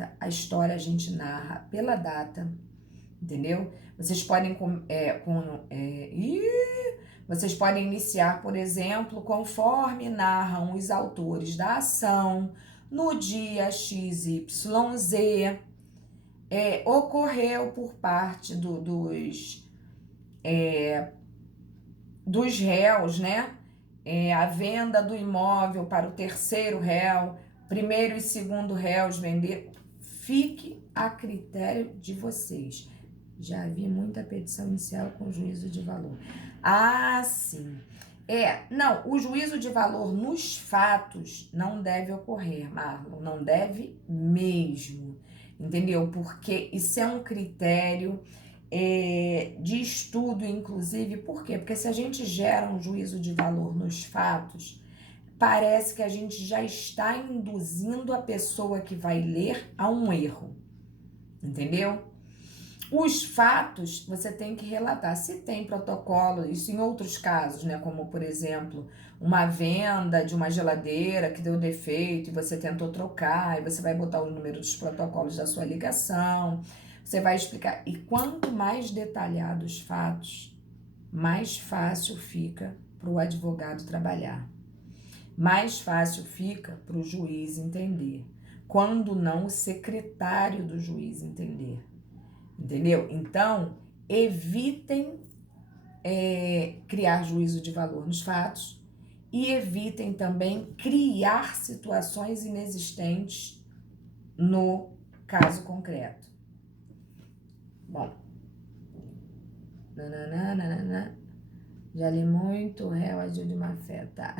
data, a história a gente narra pela data, entendeu? Vocês podem vocês podem iniciar, por exemplo, conforme narram os autores da ação, no dia XYZ, ocorreu por parte dos réus, né? A venda do imóvel para o terceiro réu, primeiro e segundo réus vender, fique a critério de vocês. Já vi muita petição inicial com juízo de valor. Ah, sim. Não, o juízo de valor nos fatos não deve ocorrer, Marlon, não deve mesmo, entendeu? Porque isso é um critério de estudo, inclusive. Por quê? Porque se a gente gera um juízo de valor nos fatos, parece que a gente já está induzindo a pessoa que vai ler a um erro, entendeu? Os fatos você tem que relatar. Se tem protocolo, isso em outros casos, né? Como, por exemplo, uma venda de uma geladeira que deu defeito e você tentou trocar, e você vai botar o número dos protocolos da sua ligação, você vai explicar. E quanto mais detalhados os fatos, mais fácil fica para o advogado trabalhar. Mais fácil fica para o juiz entender. Quando não, o secretário do juiz entender. Entendeu? Então, evitem criar juízo de valor nos fatos e evitem também criar situações inexistentes no caso concreto. Bom, já li muito, réu agiu de má fé, tá?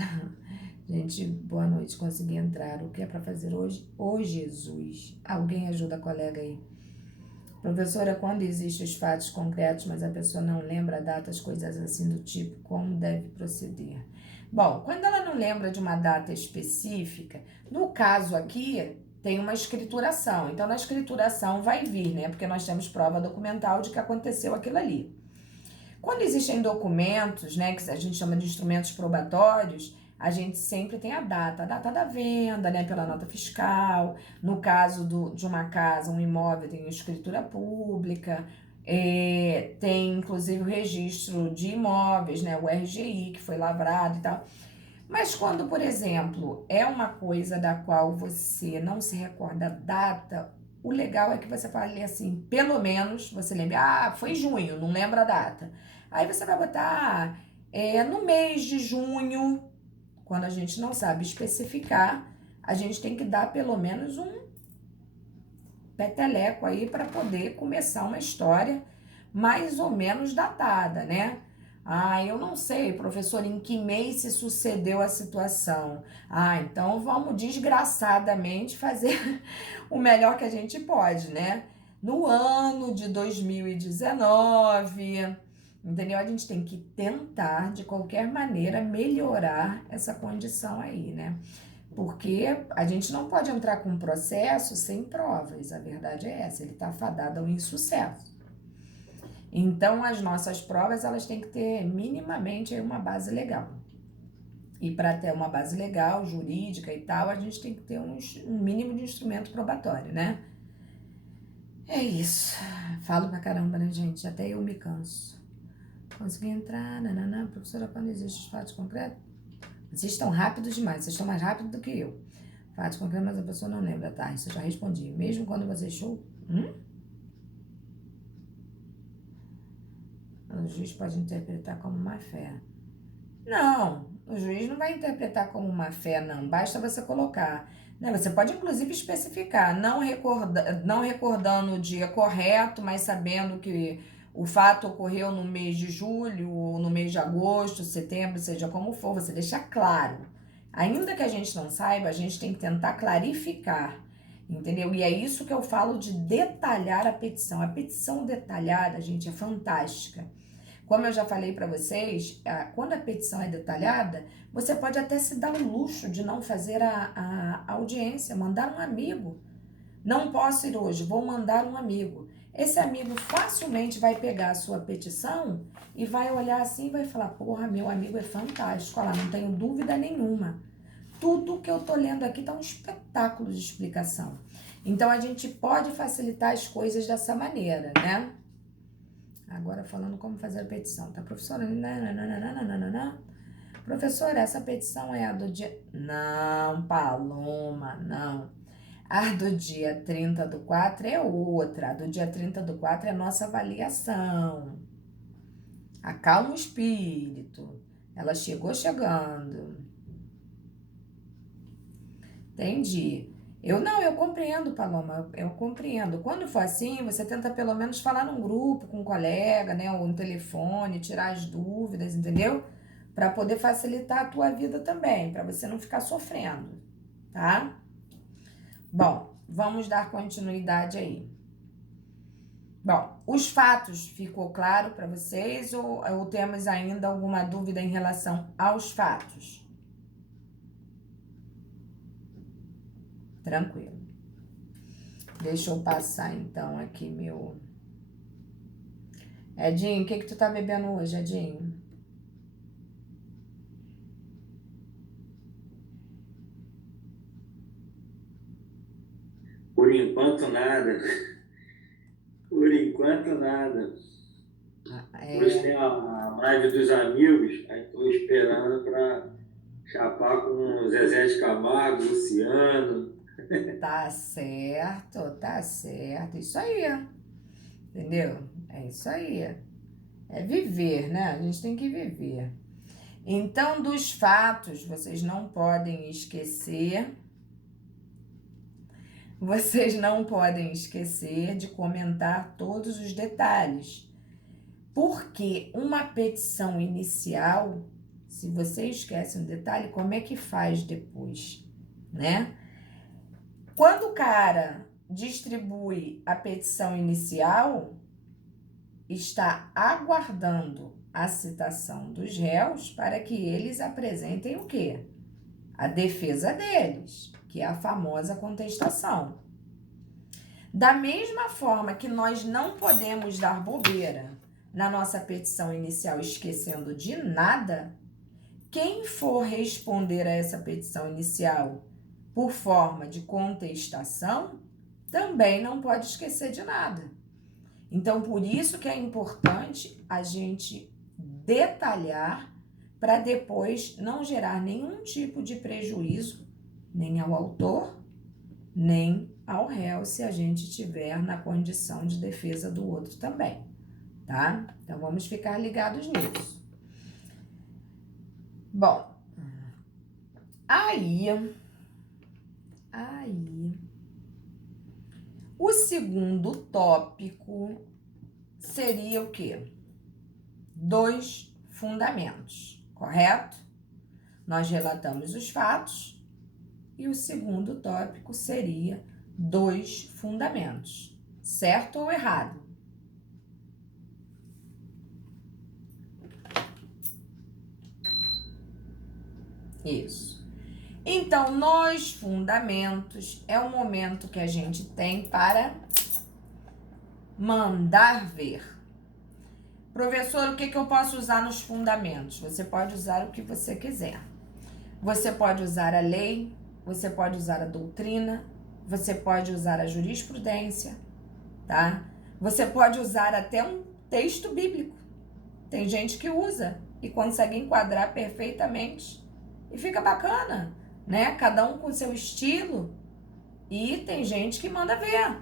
Gente, boa noite, consegui entrar. O que é para fazer hoje? Ô Jesus, alguém ajuda a colega aí. Professora, quando existem os fatos concretos, mas a pessoa não lembra a data, as coisas assim do tipo, como deve proceder? Bom, quando ela não lembra de uma data específica, no caso aqui, tem uma escrituração. Então, na escrituração vai vir, né? Porque nós temos prova documental de que aconteceu aquilo ali. Quando existem documentos, né, que a gente chama de instrumentos probatórios, a gente sempre tem a data da venda, né, pela nota fiscal. No caso de uma casa, um imóvel, tem escritura pública, tem inclusive o registro de imóveis, né, o RGI, que foi lavrado e tal. Mas quando, por exemplo, é uma coisa da qual você não se recorda a data, o legal é que você fale assim, pelo menos você lembra, foi junho, não lembra a data. Aí você vai botar no mês de junho. Quando a gente não sabe especificar, a gente tem que dar pelo menos um peteleco aí para poder começar uma história mais ou menos datada, né? Eu não sei, professor, em que mês se sucedeu a situação. Então vamos desgraçadamente fazer o melhor que a gente pode, né? No ano de 2019, entendeu? A gente tem que tentar, de qualquer maneira, melhorar essa condição aí, né? Porque a gente não pode entrar com um processo sem provas, a verdade é essa, ele está fadado ao insucesso. Então, as nossas provas, elas têm que ter minimamente aí uma base legal. E para ter uma base legal, jurídica e tal, a gente tem que ter um mínimo de instrumento probatório, né? É isso. Falo pra caramba, né, gente? Até eu me canso. Consegui entrar, professora, quando existem os fatos concretos? Vocês estão rápidos demais, vocês estão mais rápidos do que eu. Fatos concretos, mas a pessoa não lembra, tá? Isso eu já respondi. Mesmo quando você show... O juiz pode interpretar como má fé. Não, o juiz não vai interpretar como má fé, não. Basta você colocar. Né? Você pode, inclusive, especificar, não recordando o dia correto, mas sabendo que o fato ocorreu no mês de julho, ou no mês de agosto, setembro, seja como for, você deixa claro. Ainda que a gente não saiba, a gente tem que tentar clarificar, entendeu? E é isso que eu falo de detalhar a petição. A petição detalhada, gente, é fantástica. Como eu já falei para vocês, quando a petição é detalhada, você pode até se dar o luxo de não fazer a audiência, mandar um amigo. Não posso ir hoje, vou mandar um amigo. Esse amigo facilmente vai pegar a sua petição e vai olhar assim e vai falar, porra, meu amigo é fantástico, olha lá, não tenho dúvida nenhuma. Tudo que eu tô lendo aqui tá um espetáculo de explicação. Então, a gente pode facilitar as coisas dessa maneira, né? Agora, falando como fazer a petição, tá, professora? Professora, essa petição é a do dia... Não, Paloma, não. A do dia 30/4 é outra. A do dia 30/4 é a nossa avaliação. Acalma o espírito. Ela chegou chegando. Entendi. Eu compreendo, Paloma, eu compreendo. Quando for assim, você tenta pelo menos falar num grupo com um colega, né, ou no telefone, tirar as dúvidas, entendeu? Para poder facilitar a tua vida também, para você não ficar sofrendo, tá? Bom, vamos dar continuidade aí. Bom, os fatos ficou claro para vocês ou temos ainda alguma dúvida em relação aos fatos? Tranquilo. Deixa eu passar então aqui meu... Edinho, o que tu tá bebendo hoje, Edinho? Por enquanto, nada. Por enquanto, nada. Hoje tem a live dos amigos, aí estou esperando para chapar com o Zezé de Camargo, Luciano. Tá certo, tá certo. Isso aí, entendeu? É isso aí. É viver, né? A gente tem que viver. Então, dos fatos, vocês não podem esquecer de comentar todos os detalhes. Porque uma petição inicial, se você esquece um detalhe, como é que faz depois, né? Quando o cara distribui a petição inicial, está aguardando a citação dos réus para que eles apresentem o quê? A defesa deles, que é a famosa contestação. Da mesma forma que nós não podemos dar bobeira na nossa petição inicial esquecendo de nada, quem for responder a essa petição inicial por forma de contestação, também não pode esquecer de nada. Então, por isso que é importante a gente detalhar para depois não gerar nenhum tipo de prejuízo, nem ao autor, nem ao réu, se a gente estiver na condição de defesa do outro também, tá? Então, vamos ficar ligados nisso. Bom, aí, o segundo tópico seria o quê? 2 fundamentos, correto? Nós relatamos os fatos e o segundo tópico seria 2 fundamentos, certo ou errado? Isso. Então, nos fundamentos é o momento que a gente tem para mandar ver. Professor, o que eu posso usar nos fundamentos? Você pode usar o que você quiser. Você pode usar a lei, você pode usar a doutrina, você pode usar a jurisprudência, tá? Você pode usar até um texto bíblico. Tem gente que usa e consegue enquadrar perfeitamente e fica bacana, né? Cada um com seu estilo e tem gente que manda ver.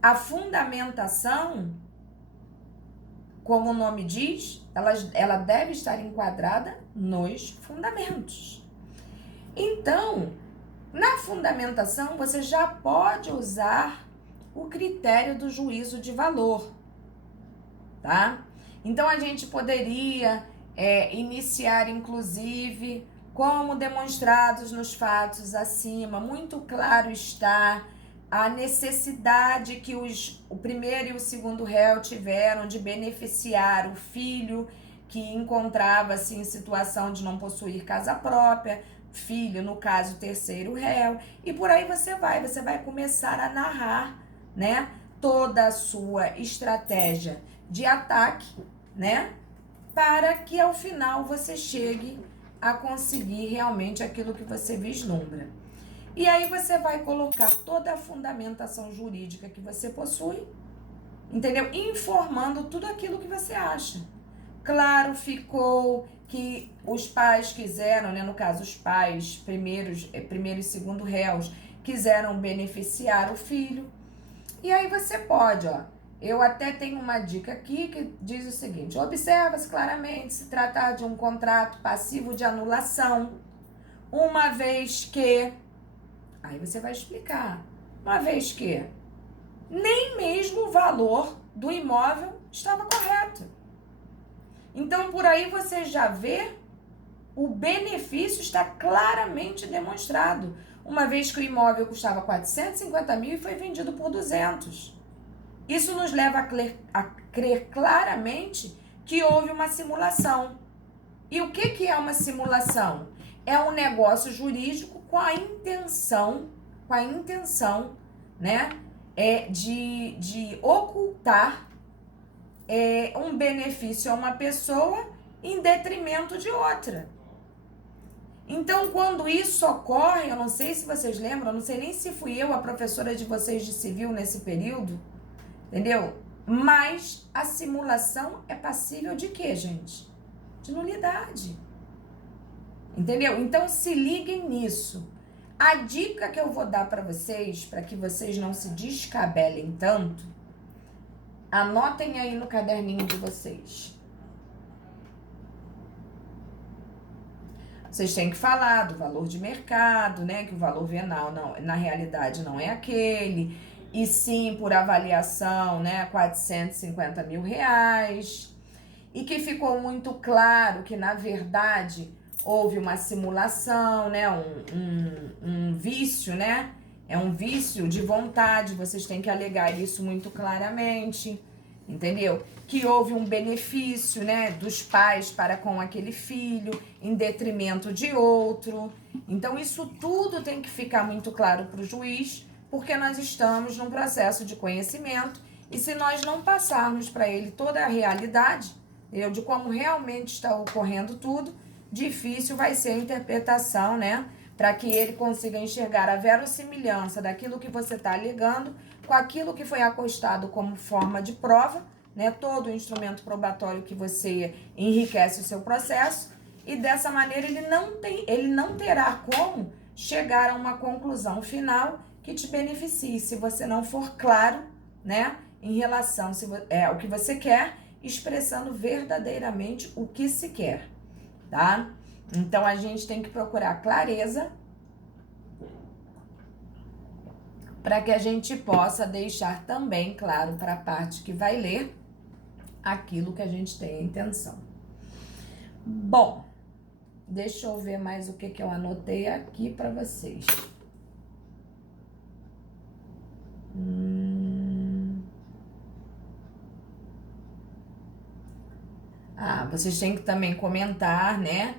A fundamentação, como o nome diz, ela deve estar enquadrada nos fundamentos. Então, na fundamentação, você já pode usar o critério do juízo de valor, tá? Então, a gente poderia iniciar, inclusive, como demonstrados nos fatos acima, muito claro está a necessidade que o primeiro e o segundo réu tiveram de beneficiar o filho que encontrava-se em situação de não possuir casa própria, filho, no caso, terceiro réu, e por aí você vai começar a narrar, né, toda a sua estratégia de ataque, né, para que ao final você chegue a conseguir realmente aquilo que você vislumbra. E aí você vai colocar toda a fundamentação jurídica que você possui, entendeu? Informando tudo aquilo que você acha. Claro, ficou que os pais quiseram, né, no caso os pais, primeiro e segundo réus, quiseram beneficiar o filho. E aí você pode, ó, eu até tenho uma dica aqui que diz o seguinte: observa-se claramente se tratar de um contrato passivo de anulação, uma vez que... Aí você vai explicar. Uma vez que nem mesmo o valor do imóvel estava correto. Então, por aí você já vê o benefício está claramente demonstrado, uma vez que o imóvel custava 450 mil e foi vendido por 200. Isso nos leva a crer claramente que houve uma simulação. E o que é uma simulação? É um negócio jurídico com a intenção, né, de ocultar um benefício a uma pessoa em detrimento de outra. Então, quando isso ocorre, eu não sei se vocês lembram, eu não sei nem se fui eu a professora de vocês de civil nesse período, entendeu? Mas a simulação é passível de quê, gente? De nulidade. Entendeu? Então, se liguem nisso. A dica que eu vou dar para vocês, para que vocês não se descabelem tanto, anotem aí no caderninho de vocês. Vocês têm que falar do valor de mercado, né? Que o valor venal, não, na realidade, não é aquele. E sim, por avaliação, né? 450 mil reais. E que ficou muito claro que, na verdade, houve uma simulação, né? Um vício, né? É um vício de vontade. Vocês têm que alegar isso muito claramente. Entendeu? Que houve um benefício, né, dos pais para com aquele filho, em detrimento de outro. Então, isso tudo tem que ficar muito claro para o juiz, porque nós estamos num processo de conhecimento, e se nós não passarmos para ele toda a realidade, entendeu, de como realmente está ocorrendo tudo, difícil vai ser a interpretação, né, para que ele consiga enxergar a verossimilhança daquilo que você está alegando com aquilo que foi acostado como forma de prova, né? Todo o instrumento probatório que você enriquece o seu processo, e dessa maneira ele não terá como chegar a uma conclusão final que te beneficie, se você não for claro, né, em relação ao que você quer, expressando verdadeiramente o que se quer, tá? Então a gente tem que procurar clareza para que a gente possa deixar também claro para a parte que vai ler aquilo que a gente tem a intenção. Bom, deixa eu ver mais o que eu anotei aqui para vocês. Vocês têm que também comentar, né,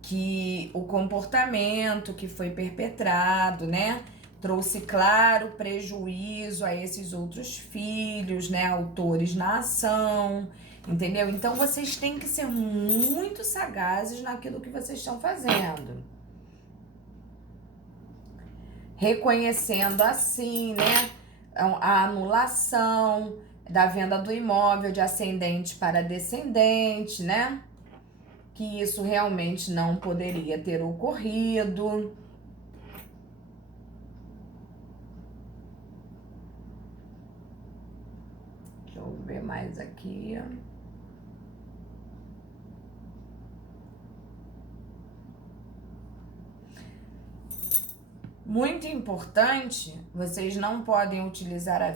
que o comportamento que foi perpetrado, né, trouxe claro prejuízo a esses outros filhos, né, autores na ação, entendeu? Então, vocês têm que ser muito sagazes naquilo que vocês estão fazendo. Reconhecendo assim, né, a anulação da venda do imóvel de ascendente para descendente, né? Que isso realmente não poderia ter ocorrido. Deixa eu ver mais aqui. Muito importante, vocês não podem utilizar a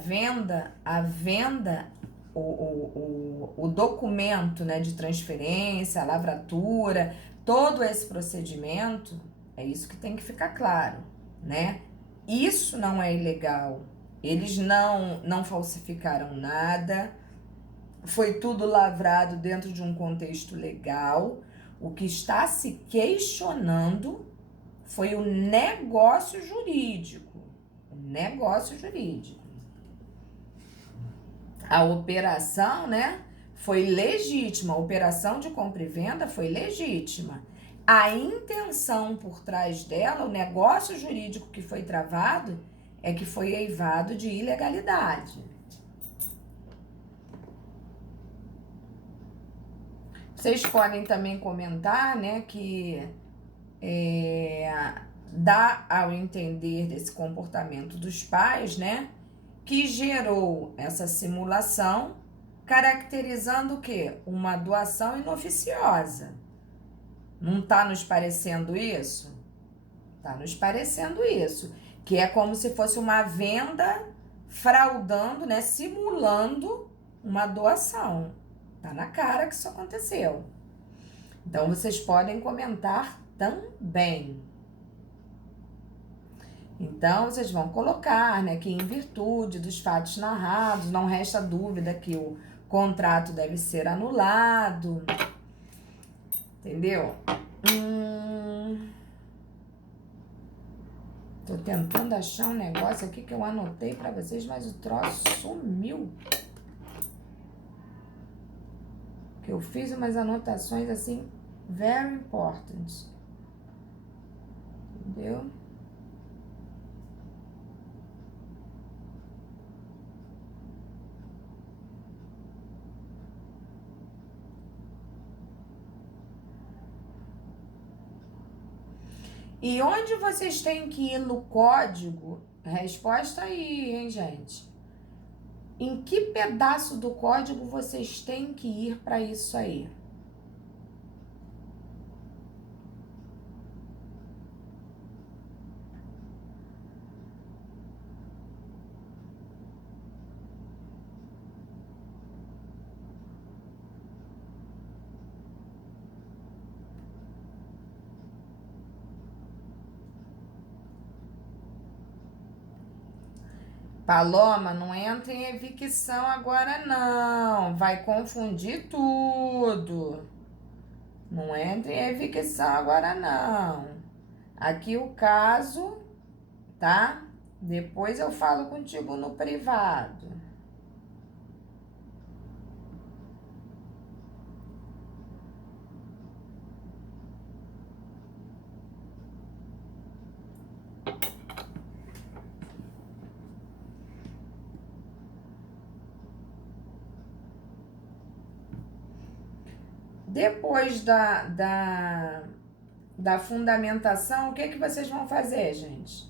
venda, o documento, né, de transferência, a lavratura, todo esse procedimento, é isso que tem que ficar claro, né? Isso não é ilegal, eles não falsificaram nada, foi tudo lavrado dentro de um contexto legal. O que está se questionando foi o negócio jurídico. A operação, né, foi legítima. A operação de compra e venda foi legítima. A intenção por trás dela, o negócio jurídico que foi travado, é que foi eivado de ilegalidade. Vocês podem também comentar, né, que dá ao entender desse comportamento dos pais, né, que gerou essa simulação, caracterizando o quê? Uma doação inoficiosa. Não está nos parecendo isso? Está nos parecendo isso. Que é como se fosse uma venda fraudando, né? Simulando uma doação. Tá na cara que isso aconteceu. Então, vocês podem comentar também. Então, vocês vão colocar, né, que em virtude dos fatos narrados, não resta dúvida que o contrato deve ser anulado. Entendeu? Tô tentando achar um negócio aqui que eu anotei pra vocês, mas o troço sumiu. Que eu fiz umas anotações assim, very important. Entendeu? E onde vocês têm que ir no código? Resposta aí, hein, gente? Em que pedaço do código vocês têm que ir para isso aí? Paloma, não entra em evicção agora não, vai confundir tudo. Não entra em evicção agora não. Aqui o caso, tá? Depois eu falo contigo no privado. Depois da fundamentação, o que vocês vão fazer, gente?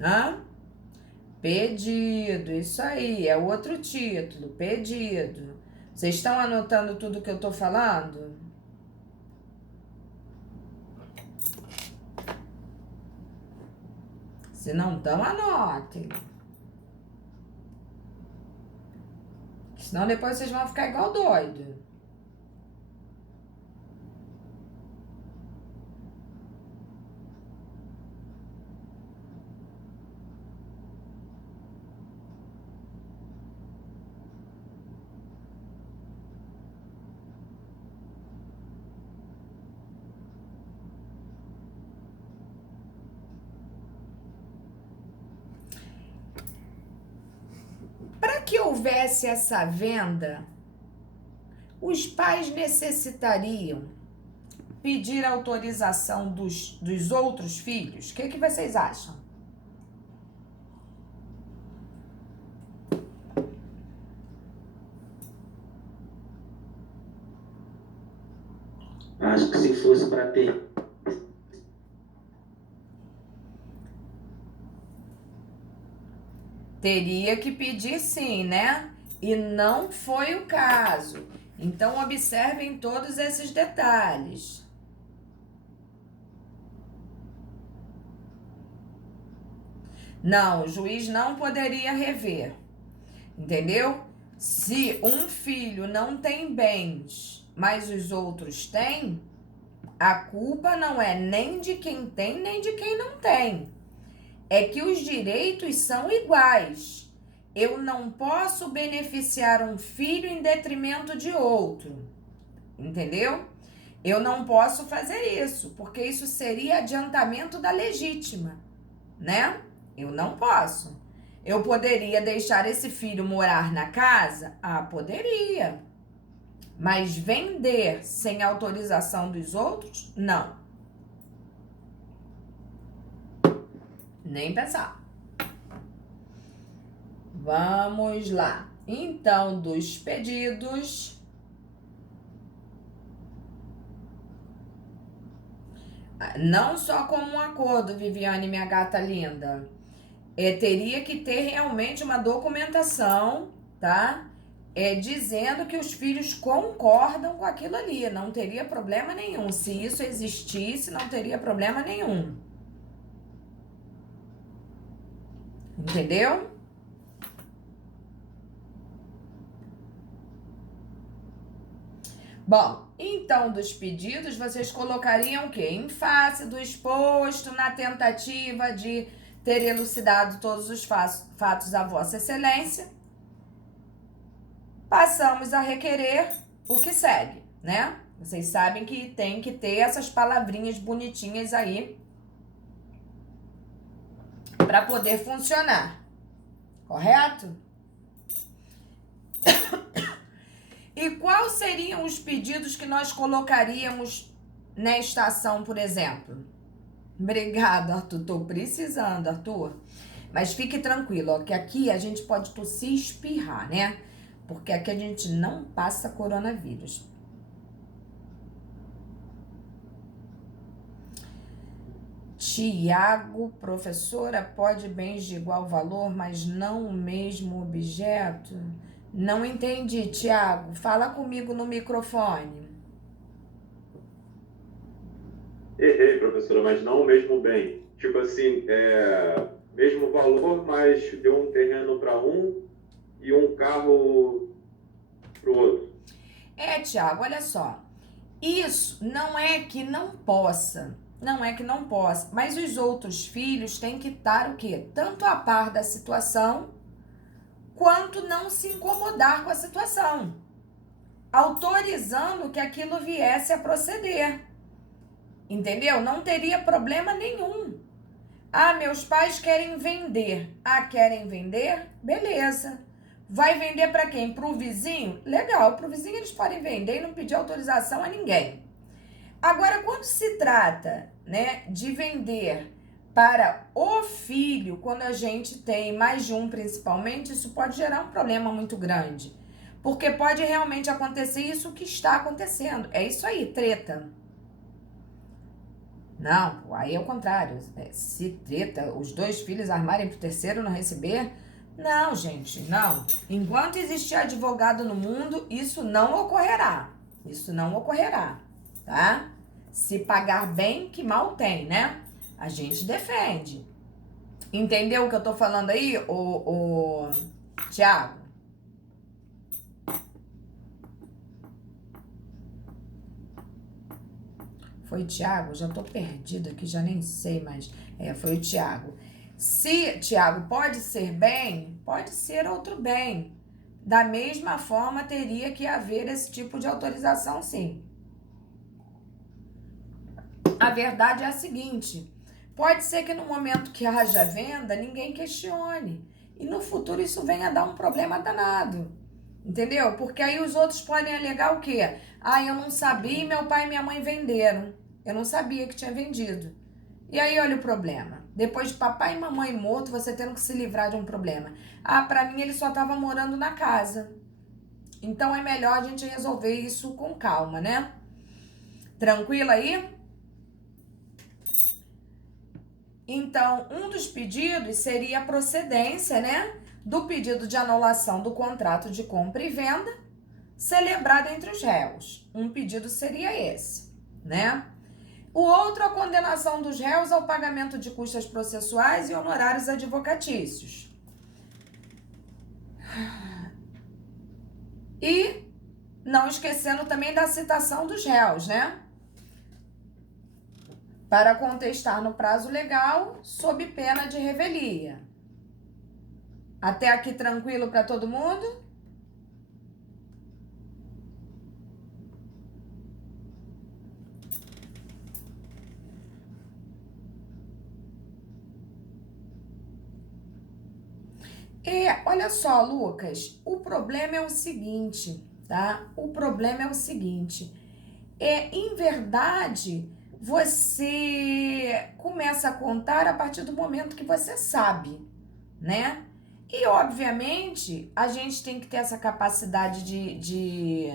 Hã? Pedido, isso aí, é outro título, pedido. Vocês estão anotando tudo que eu tô falando? Se não estão, anotem. Senão depois vocês vão ficar igual doido. Para que houvesse essa venda, os pais necessitariam pedir autorização dos outros filhos? O que vocês acham? Acho que se fosse para ter. Teria que pedir sim, né? E não foi o caso. Então, observem todos esses detalhes. Não, o juiz não poderia rever. Entendeu? Se um filho não tem bens, mas os outros têm, a culpa não é nem de quem tem, nem de quem não tem. É que os direitos são iguais. Eu não posso beneficiar um filho em detrimento de outro. Entendeu? Eu não posso fazer isso, porque isso seria adiantamento da legítima, né? Eu não posso. Eu poderia deixar esse filho morar na casa? Ah, poderia. Mas vender sem autorização dos outros? Não. Nem pensar. Vamos lá. Então, dos pedidos, não só como um acordo, Viviane, minha gata linda, teria que ter realmente uma documentação, tá? Dizendo que os filhos concordam com aquilo ali, não teria problema nenhum. Se isso existisse, não teria problema nenhum. Entendeu? Bom, então dos pedidos vocês colocariam o quê? Em face do exposto, na tentativa de ter elucidado todos os fatos a Vossa Excelência, passamos a requerer o que segue, né? Vocês sabem que tem que ter essas palavrinhas bonitinhas aí para poder funcionar, correto? E quais seriam os pedidos que nós colocaríamos nesta ação, por exemplo? Obrigada, Arthur. Tô precisando, Arthur. Mas fique tranquilo, ó, que aqui a gente pode tossir e espirrar, né? Porque aqui a gente não passa coronavírus. Tiago, professora, pode bens de igual valor, mas não o mesmo objeto? Não entendi, Tiago. Fala comigo no microfone. Errei, professora, mas não o mesmo bem. Tipo assim, mesmo valor, mas deu um terreno para um e um carro para o outro. Tiago, olha só. Isso não é que não possa. Não é que não possa. Mas os outros filhos têm que estar o quê? Tanto a par da situação, quanto não se incomodar com a situação. Autorizando que aquilo viesse a proceder. Entendeu? Não teria problema nenhum. Ah, meus pais querem vender. Ah, querem vender? Beleza. Vai vender para quem? Para o vizinho? Legal, para o vizinho eles podem vender e não pedir autorização a ninguém. Agora, quando se trata, né, de vender para o filho, quando a gente tem mais de um principalmente, isso pode gerar um problema muito grande. Porque pode realmente acontecer isso que está acontecendo. É isso aí, treta. Não, aí é o contrário. Se treta, os dois filhos armarem pro terceiro não receber... Não, gente, não. Enquanto existir advogado no mundo, isso não ocorrerá. Isso não ocorrerá, tá? Se pagar bem, que mal tem, né? A gente defende. Entendeu o que eu tô falando aí, o Tiago? Foi o Tiago? Já tô perdida aqui, já nem sei mais. Foi o Tiago. Se, Tiago, pode ser bem, pode ser outro bem. Da mesma forma, teria que haver esse tipo de autorização, sim. A verdade é a seguinte: pode ser que no momento que haja venda, ninguém questione. E no futuro isso venha a dar um problema danado. Entendeu? Porque aí os outros podem alegar o quê? Ah, eu não sabia e meu pai e minha mãe venderam. Eu não sabia que tinha vendido. E aí, olha o problema. Depois de papai e mamãe morto, você tendo que se livrar de um problema. Ah, pra mim ele só tava morando na casa. Então é melhor a gente resolver isso com calma, né? Tranquilo aí? Então, um dos pedidos seria a procedência, né? Do pedido de anulação do contrato de compra e venda celebrado entre os réus. Um pedido seria esse, né? O outro, a condenação dos réus ao pagamento de custas processuais e honorários advocatícios. E não esquecendo também da citação dos réus, né? Para contestar no prazo legal, sob pena de revelia. Até aqui tranquilo para todo mundo? Olha só, Lucas, o problema é o seguinte, tá? O problema é o seguinte, em verdade, você começa a contar a partir do momento que você sabe, né? E, obviamente, a gente tem que ter essa capacidade de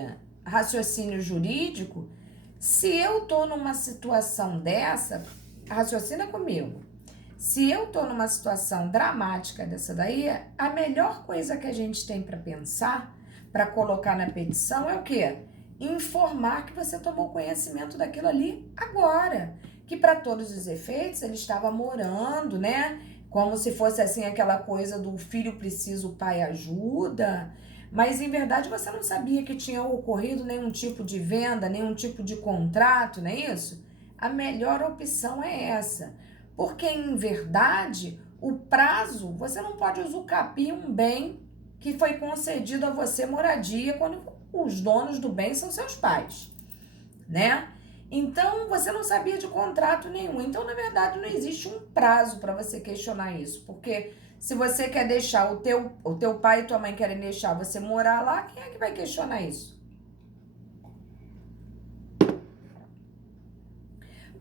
raciocínio jurídico. Se eu tô numa situação dessa, raciocina comigo. Se eu tô numa situação dramática dessa daí, a melhor coisa que a gente tem para pensar, para colocar na petição é o quê? Informar que você tomou conhecimento daquilo ali agora. Que para todos os efeitos ele estava morando, né? Como se fosse assim aquela coisa do filho precisa, o pai ajuda. Mas em verdade você não sabia que tinha ocorrido nenhum tipo de venda, nenhum tipo de contrato, não é isso? A melhor opção é essa. Porque, em verdade, o prazo, você não pode usucapir um bem que foi concedido a você moradia quando os donos do bem são seus pais, né? Então, você não sabia de contrato nenhum. Então, na verdade, não existe um prazo para você questionar isso. Porque se você quer deixar, o teu pai e tua mãe querem deixar você morar lá, quem é que vai questionar isso?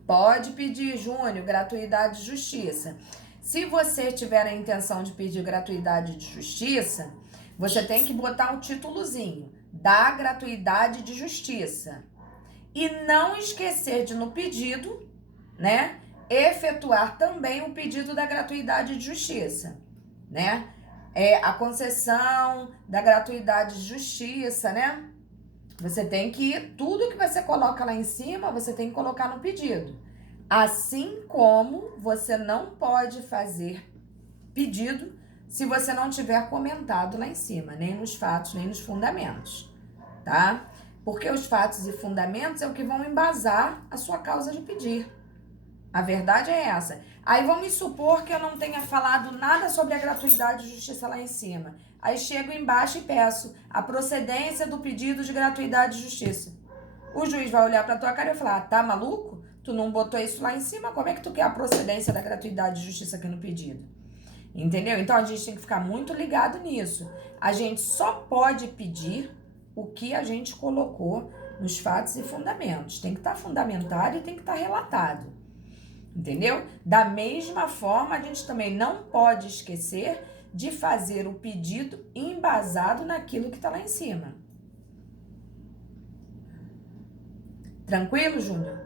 Pode pedir, Júnior, gratuidade de justiça. Se você tiver a intenção de pedir gratuidade de justiça, você tem que botar o títulozinho da gratuidade de justiça. E não esquecer de, no pedido, né, efetuar também o pedido da gratuidade de justiça, né? A concessão da gratuidade de justiça, né? Você tem que, tudo que você coloca lá em cima, você tem que colocar no pedido. Assim como você não pode fazer pedido se você não tiver comentado lá em cima, nem nos fatos, nem nos fundamentos, tá? Porque os fatos e fundamentos é o que vão embasar a sua causa de pedir. A verdade é essa. Aí vamos supor que eu não tenha falado nada sobre a gratuidade de justiça lá em cima. Aí chego embaixo e peço a procedência do pedido de gratuidade de justiça. O juiz vai olhar pra tua cara e vai falar, tá maluco? Tu não botou isso lá em cima? Como é que tu quer a procedência da gratuidade de justiça aqui no pedido? Entendeu? Então a gente tem que ficar muito ligado nisso. A gente só pode pedir o que a gente colocou nos fatos e fundamentos. Tem que estar fundamentado e tem que estar relatado. Entendeu? Da mesma forma, a gente também não pode esquecer de fazer o pedido embasado naquilo que está lá em cima. Tranquilo, Júnior?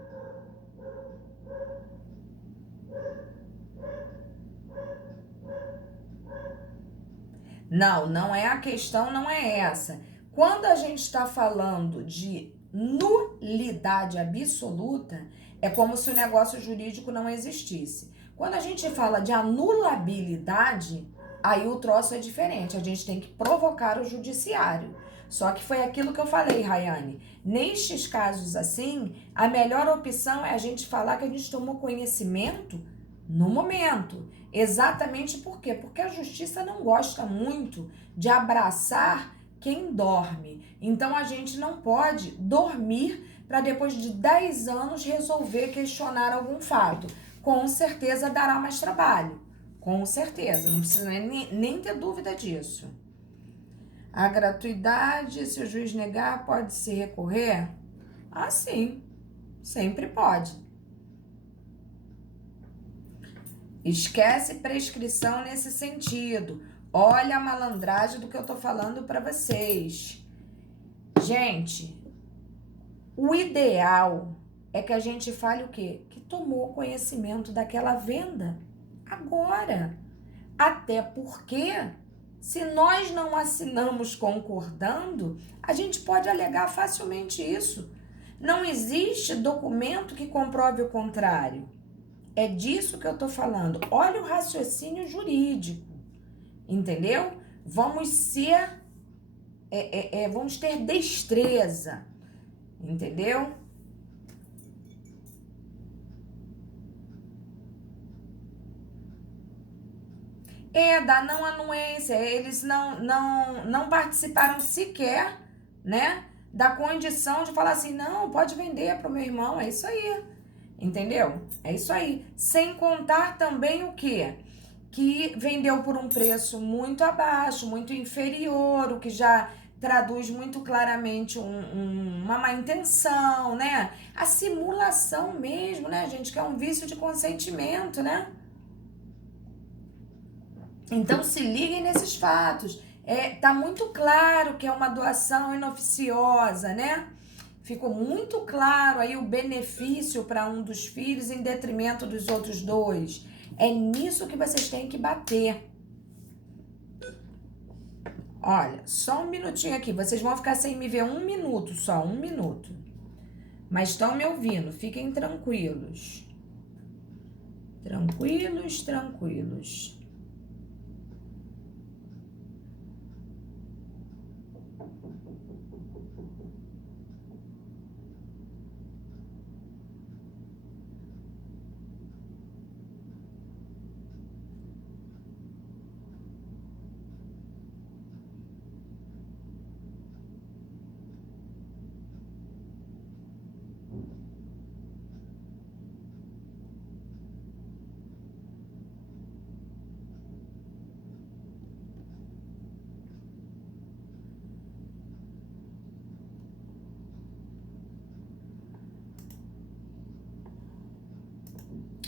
Não, não é a questão, não é essa. Quando a gente está falando de nulidade absoluta, é como se o negócio jurídico não existisse. Quando a gente fala de anulabilidade, aí o troço é diferente. A gente tem que provocar o judiciário. Só que foi aquilo que eu falei, Rayane. Nestes casos assim, a melhor opção é a gente falar que a gente tomou conhecimento no momento. Exatamente por quê? Porque a justiça não gosta muito de abraçar quem dorme. Então a gente não pode dormir para depois de 10 anos resolver questionar algum fato. Com certeza dará mais trabalho. Com certeza, não precisa nem ter dúvida disso. A gratuidade, se o juiz negar, pode-se recorrer? Ah, sim, sempre pode. Esquece prescrição nesse sentido. Olha a malandragem do que eu tô falando para vocês. Gente, o ideal é que a gente fale o quê? Que tomou conhecimento daquela venda agora. Até porque, se nós não assinamos concordando, a gente pode alegar facilmente isso. Não existe documento que comprove o contrário. É disso que eu tô falando. Olha o raciocínio jurídico, entendeu? Vamos ser, vamos ter destreza, entendeu? Da não anuência, eles não participaram sequer, né, da condição de falar assim, não, pode vender para o meu irmão, é isso aí. Entendeu? É isso aí. Sem contar também o quê? que vendeu por um preço muito abaixo, muito inferior, o que já traduz muito claramente uma má intenção, né? A simulação mesmo, né, gente? Que é um vício de consentimento, né? Então, se liguem nesses fatos. Tá muito claro que é uma doação inoficiosa, né? Ficou muito claro aí o benefício para um dos filhos em detrimento dos outros dois. É nisso que vocês têm que bater. Olha, só um minutinho aqui. Vocês vão ficar sem me ver 1 minuto só, 1 minuto. Mas estão me ouvindo, fiquem tranquilos. Tranquilos, tranquilos.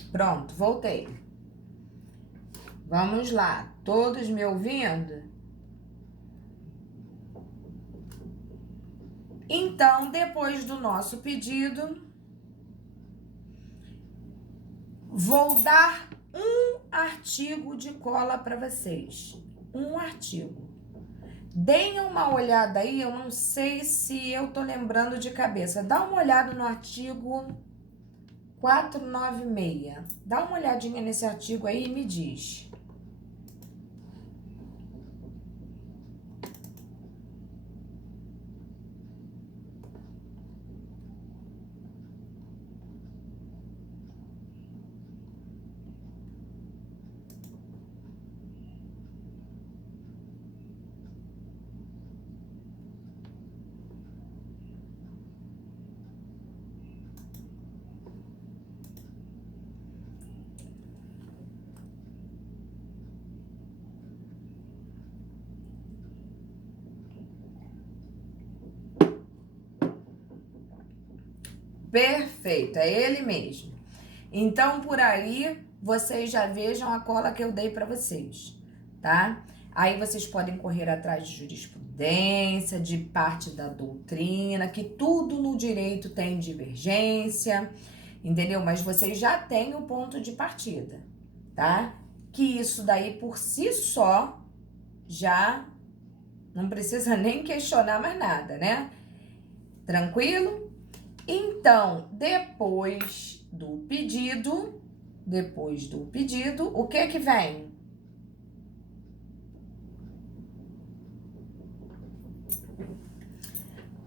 Pronto, voltei. Vamos lá. Todos me ouvindo? Então, depois do nosso pedido, vou dar um artigo de cola para vocês. Um artigo. Deem uma olhada aí, eu não sei se eu tô lembrando de cabeça. Dá uma olhada no artigo 496. Dá uma olhadinha nesse artigo aí e me diz. Perfeito, é ele mesmo. Então, por aí, vocês já vejam a cola que eu dei para vocês, tá? Aí vocês podem correr atrás de jurisprudência, de parte da doutrina, que tudo no direito tem divergência, entendeu? Mas vocês já têm o ponto de partida, tá? Que isso daí, por si só, já não precisa nem questionar mais nada, né? Tranquilo? Então, depois do pedido, o que que vem?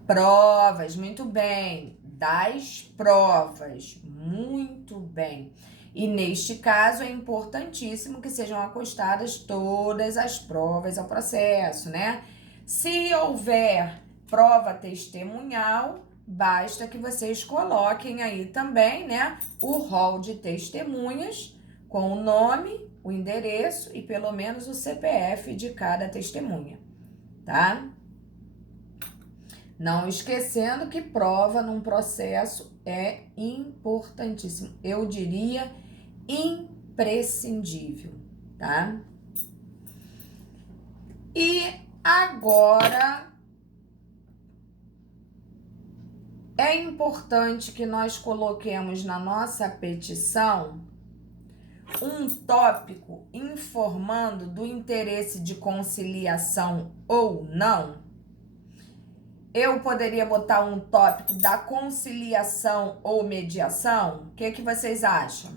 Provas, muito bem. Das provas, muito bem. E neste caso é importantíssimo que sejam acostadas todas as provas ao processo, né? Se houver prova testemunhal, basta que vocês coloquem aí também, né, o rol de testemunhas com o nome, o endereço e pelo menos o CPF de cada testemunha, tá? Não esquecendo que prova num processo é importantíssimo. Eu diria imprescindível, tá? E agora é importante que nós coloquemos na nossa petição um tópico informando do interesse de conciliação ou não. Eu poderia botar um tópico da conciliação ou mediação? O que vocês acham?